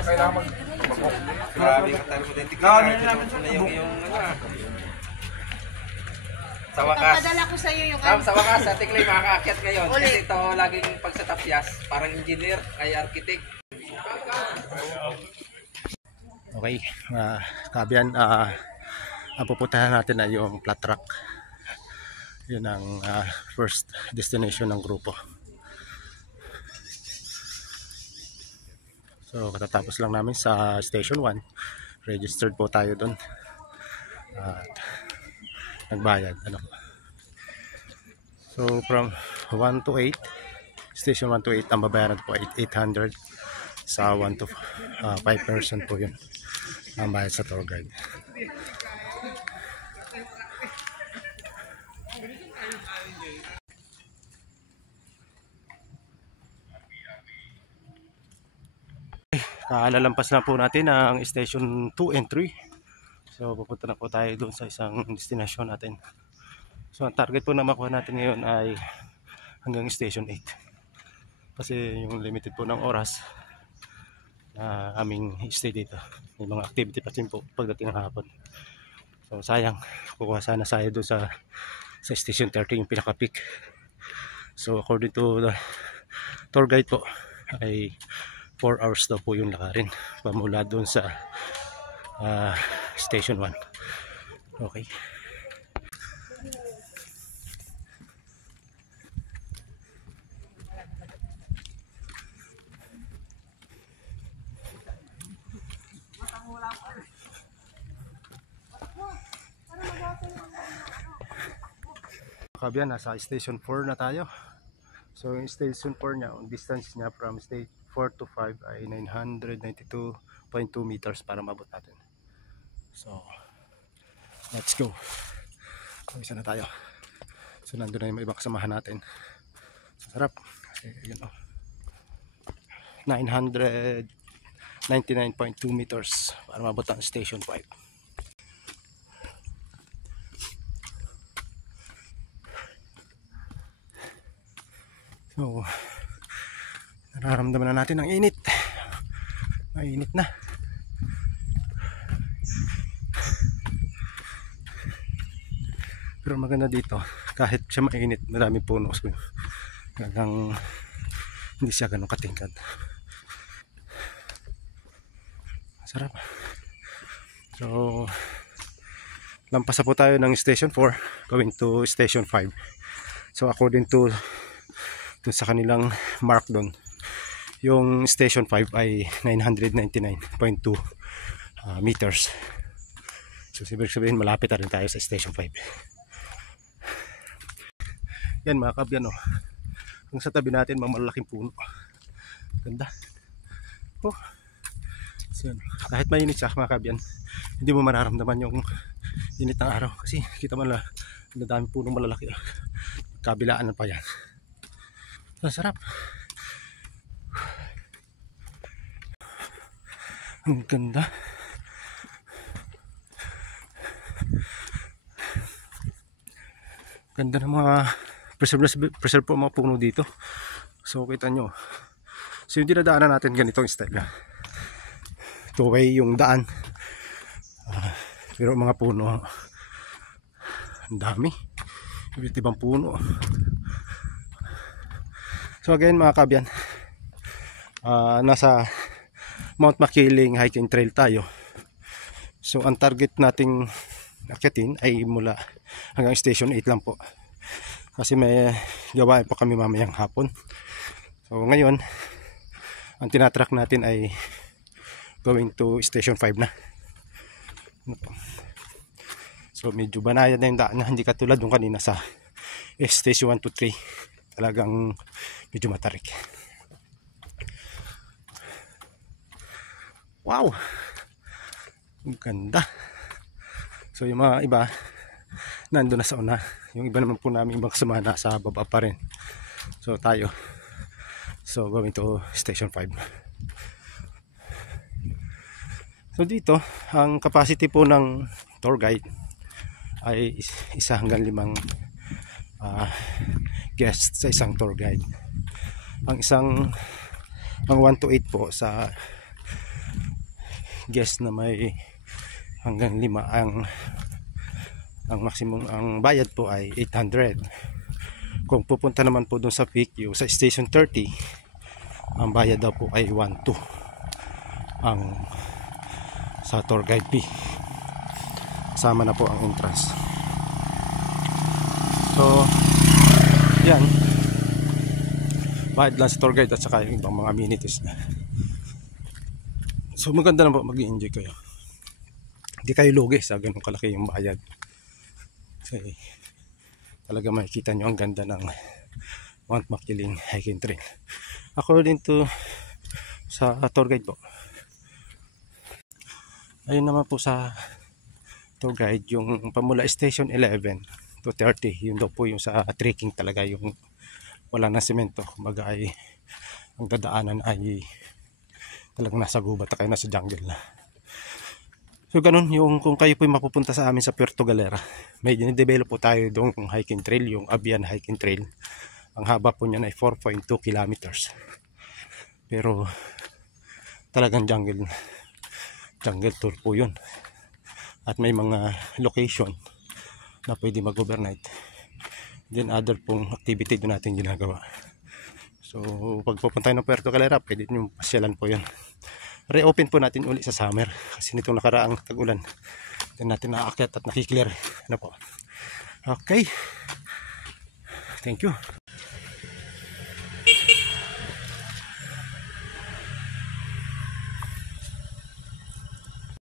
Kailangan mag... Grabe ka tayo mo din. Tignan na yung sa wakas. Padala ko sa iyo yung Sa wakas, sa Tiklay makakaakyat ngayon. Kasi ito laging pag sa Tapyas, parang engineer, ay architect. Okay, Kabian, ang pupuntahan natin ay yung flat rock. Yun ang first destination ng grupo. So katatapos lang namin sa station 1. Registered po tayo doon. At nagbayad. So from 1 to 8, station 1 to 8, ang babayaran po ay 800. Sa 1 to 5 person po yun ang bayad sa tour guide. Kalalampas na po natin ang station 2 and 3. So pupunta na po tayo doon sa isang destination natin. So ang target po na makuha natin ngayon ay hanggang station 8. Kasi yung limited po ng oras na aming stay dito. May mga activity pa din po pagdating ng hapon. So sayang, kukuha sana tayo doon sa station 30, yung pinaka-peak. So according to the tour guide po ay 4 hours daw po yung lakarin pamula doon sa station 1. Okay. Kabiyan, nasa station 4 na tayo. So yung station 4 niya, ang distance niya from state 4 to 5 ay 992.2 meters para mabot natin. So let's go. Isa na tayo. So nandun na yung ibang kasamahan natin. So, sarap kasi yun, 999.2 meters para mabot ang station 5. So, nararamdaman na natin ang init. Mainit na. Pero maganda dito, kahit siya mainit, maraming puno. Hanggang hindi siya ganun katingkad. Sarap. So, lampas na po tayo ng station 4 going to station 5. So, according to sa kanilang mark doon, yung station 5 ay 999.2 meters. So sabihin malapit na rin tayo sa station 5. Yan mga kabyan, kung sa tabi natin malalaking puno, ganda. So, kahit mainit siya mga kabyan, hindi mo mararamdaman yung init ng araw kasi kita mo na daming punong malalaki. Kabilaan pa yan. Masarap. Ang ganda. Ganda ng mga preserve po mga puno dito. So kita nyo. So yung dinadaanan natin ganitong style. Two-way yung daan. Pero mga puno, ang dami. Iba't ibang puno. So again mga kabyan, nasa Mount Makiling hiking trail tayo. So ang target nating akyatin ay mula hanggang station 8 lang po. Kasi may gawain pa kami mamayang hapon. So ngayon, ang tinatrack natin ay going to station 5 na. So medyo banayad na yung daan na, hindi katulad nung kanina sa station 1 to 3. Talagang medyo matarik. Wow, ang ganda. So yung mga iba nandun na sa una, yung iba naman po namin ibang kasama nasa baba pa rin. So tayo, so going to station 5. So dito ang capacity po ng tour guide ay 1 hanggang 5 guests sa isang tour guide. Ang 1 to 8 po sa guest na may hanggang 5 ang maximum ang bayad po ay 800. Kung pupunta naman po doon sa PQ sa station 30, ang bayad daw po ay 1,200 ang sa tour guide fee. Kasama na po ang entrance. So yan, bayad lang sa tour guide at saka yung ibang mga amenities na. So maganda na po, mag-i-enjoy kayo. Hindi kayo lugi sa ganun kalaki yung bayad. Kasi talaga makikita nyo ang ganda ng Mount Makiling hiking trail. According to sa tour guide po, ayun naman po sa tour guide, yung pamula station 11 to 30, yun daw po yung sa trekking talaga, yung wala na semento. Kumbaga ay ang dadaanan ay talagang nasa gubat na kayo, nasa jungle na. So ganun yung kung kayo po mapupunta sa amin sa Puerto Galera, may dinidevelop po tayo doon yung hiking trail, yung Abian hiking trail. Ang haba po niyan ay 4.2 kilometers. Pero talagang jungle tour po yun. At may mga location na pwede mag-overnight. Then other pong activity doon natin ginagawa. So pag pupunta ng Puerto Galera, pwede nyo pasyalan po yun. Reopen po natin uli sa summer kasi nitong nakaraang tag-ulan din natin naaakyat at nakiklear. Ano po? Okay, thank you.